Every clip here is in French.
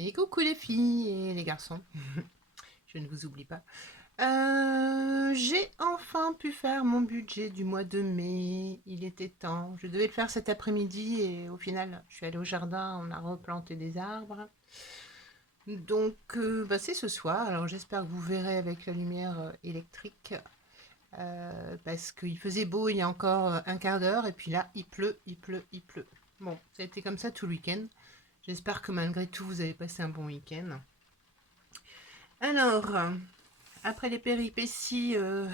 Et coucou les filles et les garçons, je ne vous oublie pas. J'ai enfin pu faire mon budget du mois de mai. Il était temps. Je devais le faire cet après-midi et au final, je suis allée au jardin, on a replanté des arbres. Donc, bah, c'est ce soir. Alors, j'espère que vous verrez avec la lumière électrique parce qu'il faisait beau il y a encore un quart d'heure et puis là, il pleut, il pleut, il pleut. Bon, ça a été comme ça tout le week-end. J'espère que malgré tout, vous avez passé un bon week-end. Alors, après les péripéties de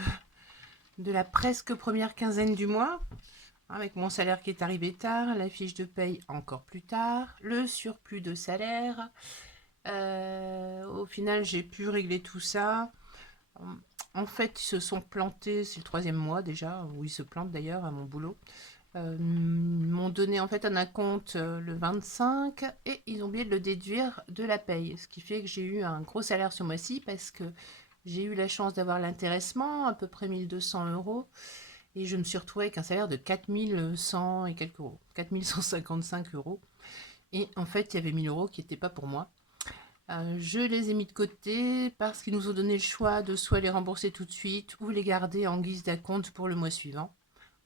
la presque première quinzaine du mois, avec mon salaire qui est arrivé tard, la fiche de paye encore plus tard, le surplus de salaire, au final j'ai pu régler tout ça. En fait, ils se sont plantés, c'est le troisième mois déjà, où ils se plantent d'ailleurs à mon boulot. Ils m'ont donné en fait un acompte le 25 et ils ont oublié de le déduire de la paye. Ce qui fait que j'ai eu un gros salaire ce mois-ci parce que j'ai eu la chance d'avoir l'intéressement, à peu près 1 200 euros. Et je me suis retrouvée avec un salaire de 4 100 et quelques euros. 4 155 euros. Et en fait, il y avait 1 000 euros qui n'étaient pas pour moi. Je les ai mis de côté parce qu'ils nous ont donné le choix de soit les rembourser tout de suite ou les garder en guise d'acompte pour le mois suivant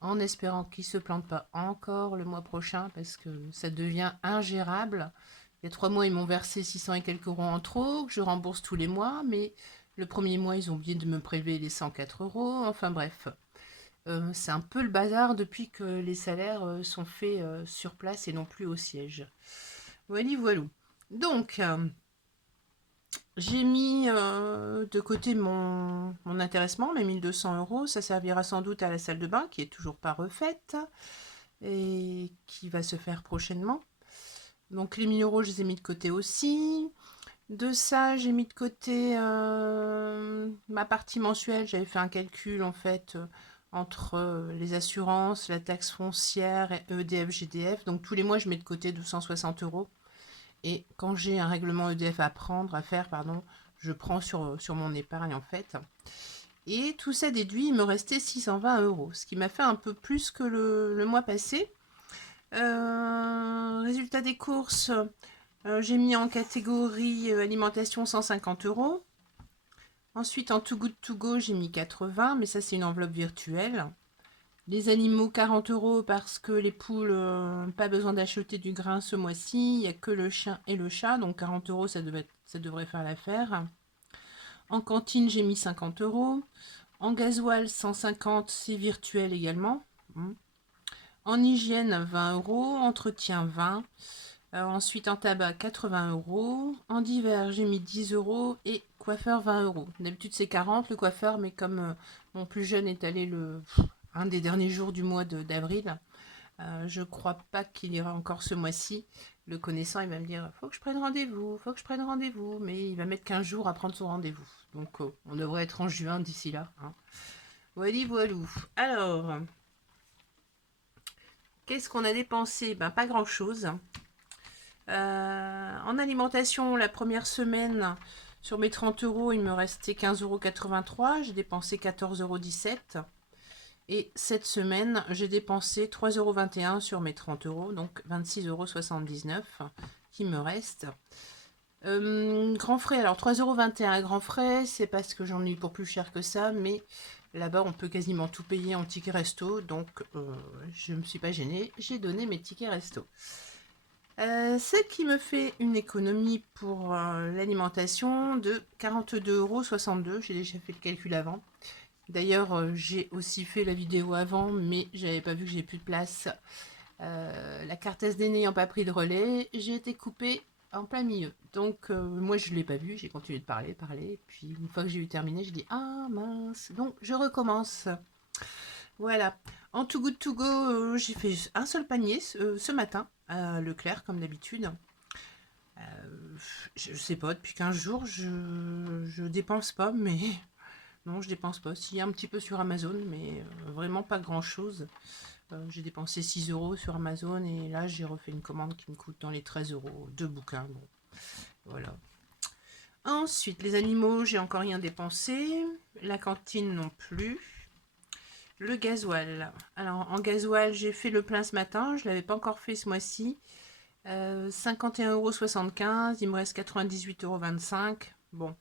en espérant qu'ils ne se plantent pas encore le mois prochain parce que ça devient ingérable. Il y a 3 mois, ils m'ont versé 600 et quelques euros en trop, que je rembourse tous les mois, mais le premier mois, ils ont oublié de me prélever les 104 euros. Enfin bref, c'est un peu le bazar depuis que les salaires sont faits sur place et non plus au siège. Voilà, voilà. Donc, j'ai mis de côté mon intéressement, mes 1 200 euros. Ça servira sans doute à la salle de bain qui est toujours pas refaite et qui va se faire prochainement. Donc les 1 000 euros, je les ai mis de côté aussi. De ça, j'ai mis de côté ma partie mensuelle. J'avais fait un calcul en fait entre les assurances, la taxe foncière, et EDF, GDF. Donc tous les mois, je mets de côté 260 euros. Et quand j'ai un règlement EDF à faire, pardon, je prends sur mon épargne en fait. Et tout ça déduit, il me restait 620 euros, ce qui m'a fait un peu plus que le mois passé. Résultat des courses, j'ai mis en catégorie alimentation 150 euros. Ensuite, en Too Good To Go, j'ai mis 80, mais ça, c'est une enveloppe virtuelle. Les animaux, 40 euros parce que les poules, pas besoin d'acheter du grain ce mois-ci. Il n'y a que le chien et le chat, donc 40 euros, ça devrait faire l'affaire. En cantine, j'ai mis 50 euros. En gasoil, 150, c'est virtuel également. En hygiène, 20 euros. Entretien, 20. Ensuite, en tabac, 80 euros. En divers, j'ai mis 10 euros. Et coiffeur, 20 euros. D'habitude, c'est 40 le coiffeur, mais comme mon plus jeune est allé un des derniers jours du mois d'avril, je crois pas qu'il ira encore ce mois-ci. Le connaissant, il va me dire, faut que je prenne rendez-vous, faut que je prenne rendez-vous. Mais il va mettre 15 jours à prendre son rendez-vous. Donc, on devrait être en juin d'ici là. Hein. Voilà, voilou. Alors, qu'est-ce qu'on a dépensé? Ben, pas grand-chose. En alimentation, la première semaine, sur mes 30 euros, il me restait 15,83 euros. J'ai dépensé 14,17 euros. Et cette semaine, j'ai dépensé 3,21 euros sur mes 30 euros, donc 26,79 euros qui me reste. Grand frais, alors 3,21 € grand frais, c'est parce que j'en ai eu pour plus cher que ça, mais là-bas on peut quasiment tout payer en ticket resto, donc je ne me suis pas gênée, j'ai donné mes tickets resto. Ce qui me fait une économie pour l'alimentation de 42,62 €. J'ai déjà fait le calcul avant. D'ailleurs, j'ai aussi fait la vidéo avant, mais j'avais pas vu que j'ai plus de place. La carte SD n'ayant pas pris de relais, j'ai été coupée en plein milieu. Donc, moi, je ne l'ai pas vu, j'ai continué de parler, parler. Puis, une fois que j'ai eu terminé, j'ai dit ah mince, donc je recommence. Voilà. En Too Good To Go, j'ai fait un seul panier ce matin à Leclerc, comme d'habitude. Je sais pas, depuis 15 jours, je dépense pas, mais non, je dépense pas. S'il y a un petit peu sur Amazon, mais vraiment pas grand chose. J'ai dépensé 6 euros sur Amazon et là j'ai refait une commande qui me coûte dans les 13 euros. Deux bouquins, bon, voilà. Ensuite, les animaux, j'ai encore rien dépensé. La cantine non plus. Le gasoil. Alors, en gasoil, j'ai fait le plein ce matin. Je ne l'avais pas encore fait ce mois-ci. 51,75 €, il me reste 98,25 €. Bon,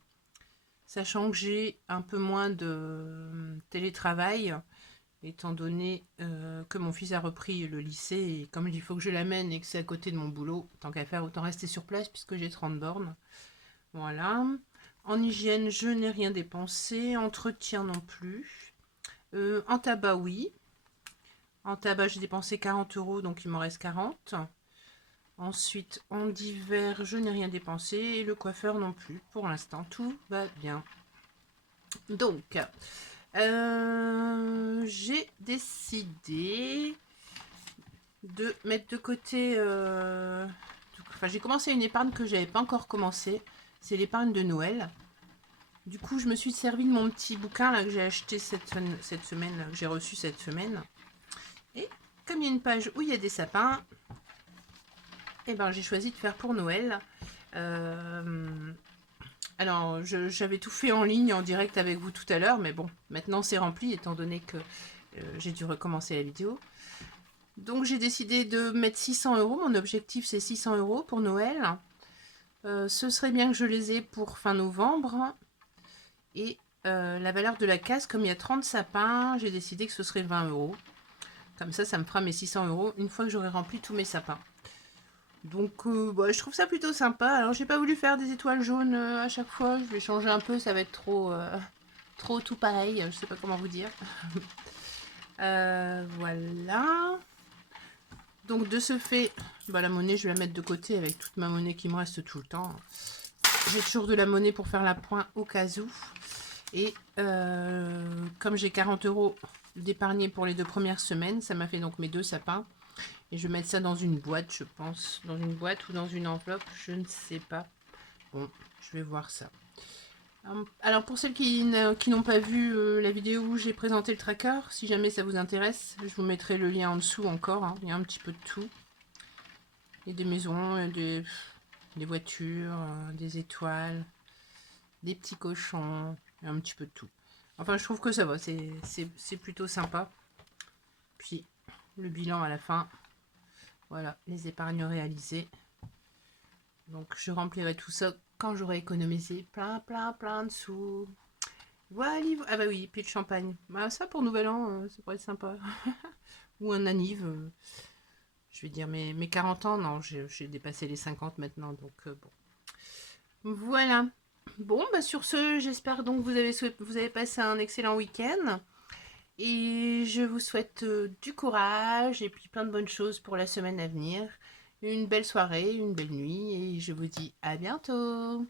sachant que j'ai un peu moins de télétravail, étant donné que mon fils a repris le lycée, et comme il faut que je l'amène et que c'est à côté de mon boulot, tant qu'à faire, autant rester sur place puisque j'ai 30 bornes. Voilà. En hygiène, je n'ai rien dépensé. Entretien non plus. En tabac, oui. En tabac, j'ai dépensé 40 €, donc il m'en reste 40. Ensuite, en divers, je n'ai rien dépensé. Et le coiffeur non plus. Pour l'instant, tout va bien. Donc, j'ai décidé de mettre de côté... enfin, j'ai commencé une épargne que j'avais pas encore commencé. C'est l'épargne de Noël. Du coup, je me suis servi de mon petit bouquin là que j'ai acheté cette semaine, là, que j'ai reçu cette semaine. Et comme il y a une page où il y a des sapins, et ben j'ai choisi de faire pour Noël. Alors, j'avais tout fait en ligne, en direct avec vous tout à l'heure, mais bon, maintenant c'est rempli étant donné que j'ai dû recommencer la vidéo. Donc j'ai décidé de mettre 600 €. Mon objectif c'est 600 € pour Noël. Ce serait bien que je les ai pour fin novembre. Et la valeur de la case, comme il y a 30 sapins, j'ai décidé que ce serait 20 €. Comme ça me fera mes 600 € une fois que j'aurai rempli tous mes sapins. Donc bah, je trouve ça plutôt sympa. Alors j'ai pas voulu faire des étoiles jaunes à chaque fois. Je vais changer un peu, ça va être trop tout pareil. Je sais pas comment vous dire. Voilà. Donc de ce fait, bah, la monnaie, je vais la mettre de côté avec toute ma monnaie qui me reste tout le temps. J'ai toujours de la monnaie pour faire la pointe au cas où. Et comme j'ai 40 € d'épargné pour les 2 premières semaines, ça m'a fait donc mes 2 sapins. Et je vais mettre ça dans une boîte, je pense. Dans une boîte ou dans une enveloppe, je ne sais pas. Bon, je vais voir ça. Alors pour celles qui n'ont pas vu la vidéo où j'ai présenté le tracker, si jamais ça vous intéresse, je vous mettrai le lien en dessous encore. Hein. Il y a un petit peu de tout. Il y a des maisons, des voitures, des étoiles, des petits cochons, un petit peu de tout. Enfin, je trouve que ça va, c'est plutôt sympa. Puis, le bilan à la fin, voilà, les épargnes réalisées. Donc, je remplirai tout ça quand j'aurai économisé plein de sous. Voilà, ah bah oui, puis le champagne. Bah, ça, pour Nouvel An, ça pourrait être sympa. Ou un anniv. Je vais dire mes 40 ans, non, j'ai dépassé les 50 maintenant, donc bon. Voilà. Bon, bah sur ce, j'espère donc que vous avez passé un excellent week-end. Et je vous souhaite du courage et puis plein de bonnes choses pour la semaine à venir. Une belle soirée, une belle nuit et je vous dis à bientôt.